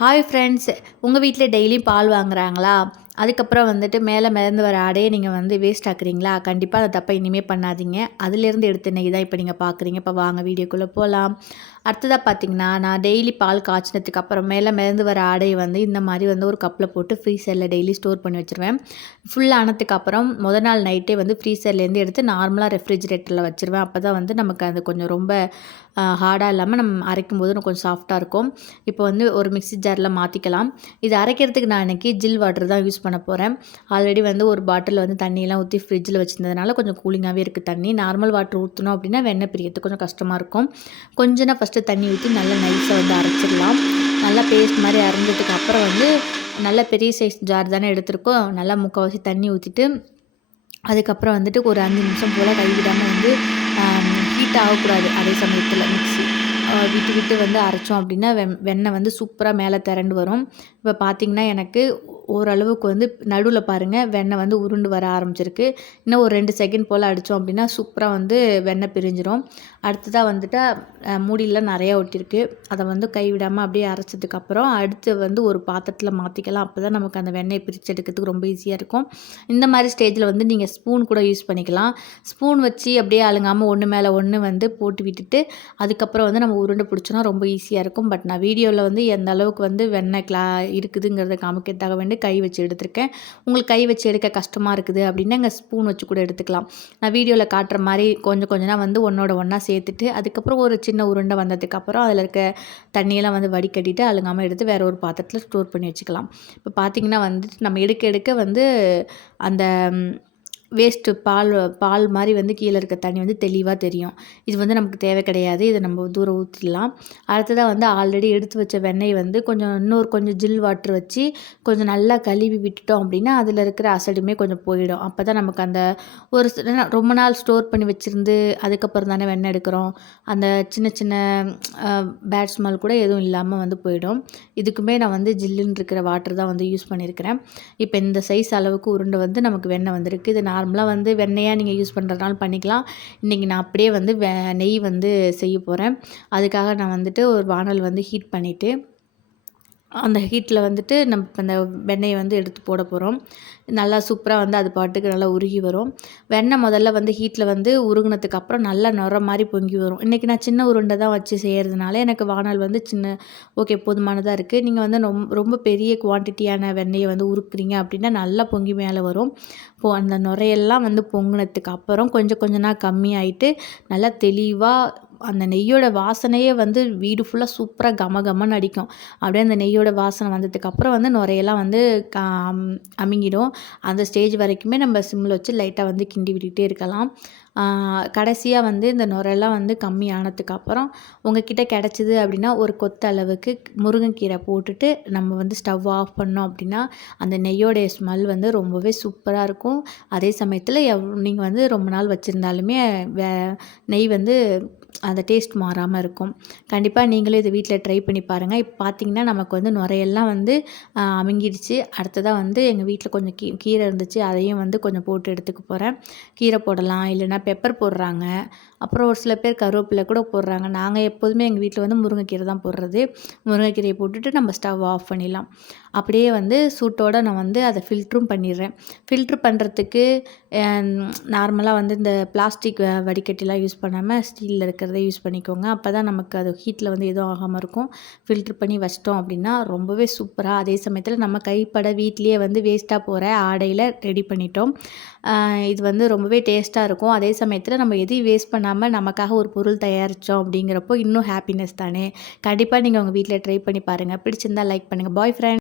Hi friends உங்கள் வீட்டில் டெய்லியும் பால் வாங்குறாங்களா? அதுக்கப்புறம் வந்துட்டு மேலே மிதந்து வர ஆடையை நீங்கள் வந்து வேஸ்ட் ஆக்குறீங்களா? கண்டிப்பாக அந்த தப்பை இனிமேல் பண்ணாதீங்க. அதுலேருந்து எடுத்த நெய் தான் இப்போ நீங்கள் பார்க்குறீங்க. இப்போ வாங்க வீடியோக்குள்ளே போகலாம். அடுத்ததாக பார்த்தீங்கன்னா நான் டெய்லி பால் காய்ச்சினதுக்கு அப்புறம் மேலே மிதந்து வர ஆடையை வந்து இந்த மாதிரி வந்து ஒரு கப்பில் போட்டு ஃப்ரீசரில் டெய்லி ஸ்டோர் பண்ணி வச்சுருவேன். ஃபுல் ஆனதுக்கு அப்புறம் முத நாள் நைட்டே வந்து ஃப்ரீசர்லேருந்து எடுத்து நார்மலாக ரெஃப்ரிஜிரேட்டரில் வச்சுருவேன். அப்போ தான் வந்து நமக்கு அது கொஞ்சம் ரொம்ப ஹார்டாக இல்லாமல் நம்ம அரைக்கும் போது கொஞ்சம் சாஃப்டாக இருக்கும். இப்போ வந்து ஒரு மிக்சி ஜாரில் மாற்றிக்கலாம் இது அரைக்கிறதுக்கு நான் இன்றைக்கி ஜில் வாட்டர் தான் யூஸ் பண்ண போகிறேன் ஆல்ரெடி வந்து ஒரு பாட்டிலில் வந்து தண்ணியெல்லாம் ஊற்றி ஃப்ரிட்ஜில் வச்சுருந்ததுனால கொஞ்சம் கூலிங்காகவே இருக்குது தண்ணி. நார்மல் வாட்டர் ஊற்றணும் அப்படின்னா வெண்ணெய் பிரியத்துக்கு கொஞ்சம் கஷ்டமாக இருக்கும். கொஞ்சம் ஃபஸ்ட்டு தண்ணி ஊற்றி நல்லா நைஸாக வந்து அரைச்சிடலாம். நல்லா பேஸ்ட் மாதிரி அரைஞ்சதுக்கு அப்புறம் வந்து நல்ல பெரிய சைஸ் ஜார் தானே எடுத்திருக்கோம். நல்லா முக்கால்வாசி தண்ணி ஊற்றிட்டு அதுக்கப்புறம் வந்துட்டு ஒரு அஞ்சு நிமிஷம் போல் கைவிடாமல் வந்து ஹீட் ஆகக்கூடாது அதே சமயத்தில் மிக்ஸி விட்டு விட்டு வந்து அரைச்சோம் அப்படின்னா வெ வெண்ணெய் வந்து சூப்பராக மேலே திரண்டு வரும். இப்போ பார்த்திங்கன்னா எனக்கு ஓரளவுக்கு வந்து நடுவில் பாருங்கள் வெண்ணெய் வந்து உருண்டு வர ஆரம்பிச்சிருக்கு. இன்னும் ஒரு ரெண்டு செகண்ட் போல் அடித்தோம் அப்படின்னா சூப்பராக வந்து வெண்ணெய் பிரிஞ்சிடும் அடுத்ததாக வந்துட்டு மூடியில் நிறையா ஒட்டியிருக்கு. அதை வந்து கைவிடாமல் அப்படியே அரைச்சதுக்கப்புறம் அடுத்து வந்து ஒரு பாத்திரத்தில் மாற்றிக்கலாம் அப்போ தான் நமக்கு அந்த வெண்ணெயை பிரித்து எடுக்கிறதுக்கு ரொம்ப ஈஸியாக இருக்கும். இந்த மாதிரி ஸ்டேஜில் வந்து நீங்கள் ஸ்பூன் கூட யூஸ் பண்ணிக்கலாம். ஸ்பூன் வச்சு அப்படியே அழுங்காமல் ஒன்று மேலே ஒன்று வந்து போட்டு விட்டுட்டு அதுக்கப்புறம் வந்து நம்ம உருண்டை பிடிச்சோன்னா ரொம்ப ஈஸியாக இருக்கும். பட் நான் வீடியோவில் வந்து எந்த அளவுக்கு வந்து வெண்ணெய் கிளா இருக்குதுங்கிறத காமிக்கிறதுக்காக வேண்டி கை வச்சு எடுத்திருக்கேன். உங்களுக்கு கை வச்சு எடுக்க கஷ்டமாக இருக்குது அப்படின்னா இங்கே ஸ்பூன் வச்சு கூட எடுத்துக்கலாம். நான் வீடியோவில் காட்டுற மாதிரி கொஞ்சம் கொஞ்சமாக வந்து ஒன்றோட ஒன்றா சேர்த்துட்டு அதுக்கப்புறம் ஒரு சின்ன உருண்டை வந்ததுக்கப்புறம் அதில் இருக்க தண்ணியெல்லாம் வந்து வடிகட்டிட்டு அழுங்காமல் எடுத்து வேறு ஒரு பாத்திரத்தில் ஸ்டோர் பண்ணி வச்சுக்கலாம். இப்போ பார்த்திங்கன்னா வந்துட்டு நம்ம எடுக்க எடுக்க வந்து அந்த வேஸ்ட்டு பால் பால் மாதிரி வந்து கீழே இருக்க தண்ணி வந்து தெளிவாக தெரியும். இது வந்து நமக்கு தேவை கிடையாது. இதை நம்ம தூரம் ஊற்றிடலாம் அடுத்ததாக வந்து ஆல்ரெடி எடுத்து வச்ச வெண்ணெய் வந்து கொஞ்சம் இன்னொரு கொஞ்சம் ஜில் வாட்ரு வச்சு கொஞ்சம் நல்லா கழுவி விட்டுட்டோம் அப்படின்னா அதில் இருக்கிற அசடுமே கொஞ்சம் போயிடும். அப்போ தான் நமக்கு அந்த ஒரு ரொம்ப நாள் ஸ்டோர் பண்ணி வச்சுருந்து அதுக்கப்புறம் தானே வெண்ணெய் எடுக்கிறோம். அந்த சின்ன சின்ன பேட் ஸ்மெல் கூட எதுவும் இல்லாமல் வந்து போயிடும். இதுக்குமே நான் வந்து ஜில்லுன்னு இருக்கிற வாட்டர் தான் வந்து யூஸ் பண்ணியிருக்கிறேன். இப்போ இந்த சைஸ் அளவுக்கு உருண்டை வந்து நமக்கு வெண்ணெய் வந்திருக்கு. இது நான் நார்மலாக வந்து வெண்ணெயாக நீங்கள் யூஸ் பண்ணுறதுனால பண்ணிக்கலாம். இன்றைக்கி நான் அப்படியே வந்து வெ நெய் வந்து செய்ய போகிறேன் அதுக்காக நான் வந்துட்டு ஒரு வானல் வந்து ஹீட் பண்ணிவிட்டு அந்த ஹீட்டில் வந்துட்டு நம்ம அந்த வெண்ணெயை வந்து எடுத்து போட போகிறோம் நல்லா சூப்பராக வந்து அது பாட்டுக்கு நல்லா உருகி வரும். வெண்ணெய் முதல்ல வந்து ஹீட்டில் வந்து உருகினதுக்கு அப்புறம் நல்லா நுர மாதிரி பொங்கி வரும். இன்றைக்கி நான் சின்ன உருண்டை தான் வச்சு செய்கிறதுனால எனக்கு வானல் வந்து சின்ன ஓகே போதுமானதாக இருக்குது நீங்கள் வந்து ரொம்ப ரொம்ப பெரிய குவான்டிட்டியான வெண்ணெயை வந்து உருக்குறீங்க அப்படின்னா நல்லா பொங்கி மேலே வரும். இப்போ அந்த நுரையெல்லாம் வந்து பொங்கினதுக்கு அப்புறம் கொஞ்சம் கொஞ்சமாக கம்மியாயிட்டு நல்லா தெளிவாக அந்த நெய்யோட வாசனையே வந்து வீடு ஃபுல்லாக சூப்பராக கம கமன்னு அடிக்கும் அப்படியே அந்த நெய்யோட வாசனை வந்ததுக்கப்புறம் வந்து நுரையெல்லாம் வந்து அமுங்கிடும். அந்த ஸ்டேஜ் வரைக்குமே நம்ம சிம்மில் வச்சு லைட்டாக வந்து கிண்டி விட்டுகிட்டே இருக்கலாம். கடைசியாக வந்து இந்த நுரெல்லாம் வந்து கம்மி ஆனதுக்கப்புறம் உங்ககிட்ட கிடச்சிது அப்படின்னா ஒரு கொத்த அளவுக்கு முருங்கைக்கீரை போட்டுட்டு நம்ம வந்து ஸ்டவ் ஆஃப் பண்ணோம் அப்படின்னா அந்த நெய்யோடைய ஸ்மெல் வந்து ரொம்பவே சூப்பராக இருக்கும். அதே சமயத்தில் எவ் நீங்கள் வந்து ரொம்ப நாள் வச்சுருந்தாலுமே வே நெய் வந்து அந்த டேஸ்ட் மாறாமல் இருக்கும். கண்டிப்பாக நீங்களும் இதை வீட்டில் ட்ரை பண்ணி பாருங்கள் இப்போ பார்த்தீங்கன்னா நமக்கு வந்து நுரையெல்லாம் வந்து அமுங்கிடுச்சு. அடுத்ததாக வந்து எங்கள் வீட்டில் கொஞ்சம் கீ கீரை இருந்துச்சு. அதையும் வந்து கொஞ்சம் போட்டு எடுத்துக்க போகிறேன் கீரை போடலாம் இல்லைனா பெப்பர் போடுறாங்க. அப்புறம் ஒரு சில பேர் கருவேப்பிலை கூட போடுறாங்க. நாங்கள் எப்போதுமே எங்கள் வீட்டில் வந்து முருங்கைக்கீரை தான் போடுறது. முருங்கைக்கீரையை போட்டுட்டு நம்ம ஸ்டவ் ஆஃப் பண்ணிடலாம். அப்படியே வந்து சூட்டோடு நான் வந்து அதை ஃபில்ட்ரும் பண்ணிடுறேன். ஃபில்ட்ரு பண்ணுறதுக்கு நார்மலாக வந்து இந்த பிளாஸ்டிக் வடிகட்டிலாம் யூஸ் பண்ணாமல் ஸ்டீலில் இருக்கிறத யூஸ் பண்ணிக்கோங்க. அப்போ தான் நமக்கு அது ஹீட்டில் வந்து எதுவும் ஆகாமல் இருக்கும். ஃபில்ட்ரு பண்ணி வச்சிட்டோம் அப்படின்னா ரொம்பவே சூப்பராக அதே சமயத்தில் நம்ம கைப்பட வீட்லேயே வந்து வேஸ்ட்டாக போகிற ஆடையில் ரெடி பண்ணிட்டோம். இது வந்து ரொம்பவே டேஸ்ட்டாக இருக்கும். அதே சமயத்தில் நம்ம எதையும் வேஸ்ட் பண்ணாமல் நமக்காக ஒரு பொருள் தயாரித்தோம் அப்படிங்கிறப்போ இன்னும் ஹாப்பினஸ் தானே. கண்டிப்பாக நீங்கள் உங்கள் வீட்டில் ட்ரை பண்ணி பாருங்கள் பிடிச்சிருந்தால் லைக் பண்ணுங்கள் பாய் ஃப்ரெண்ட்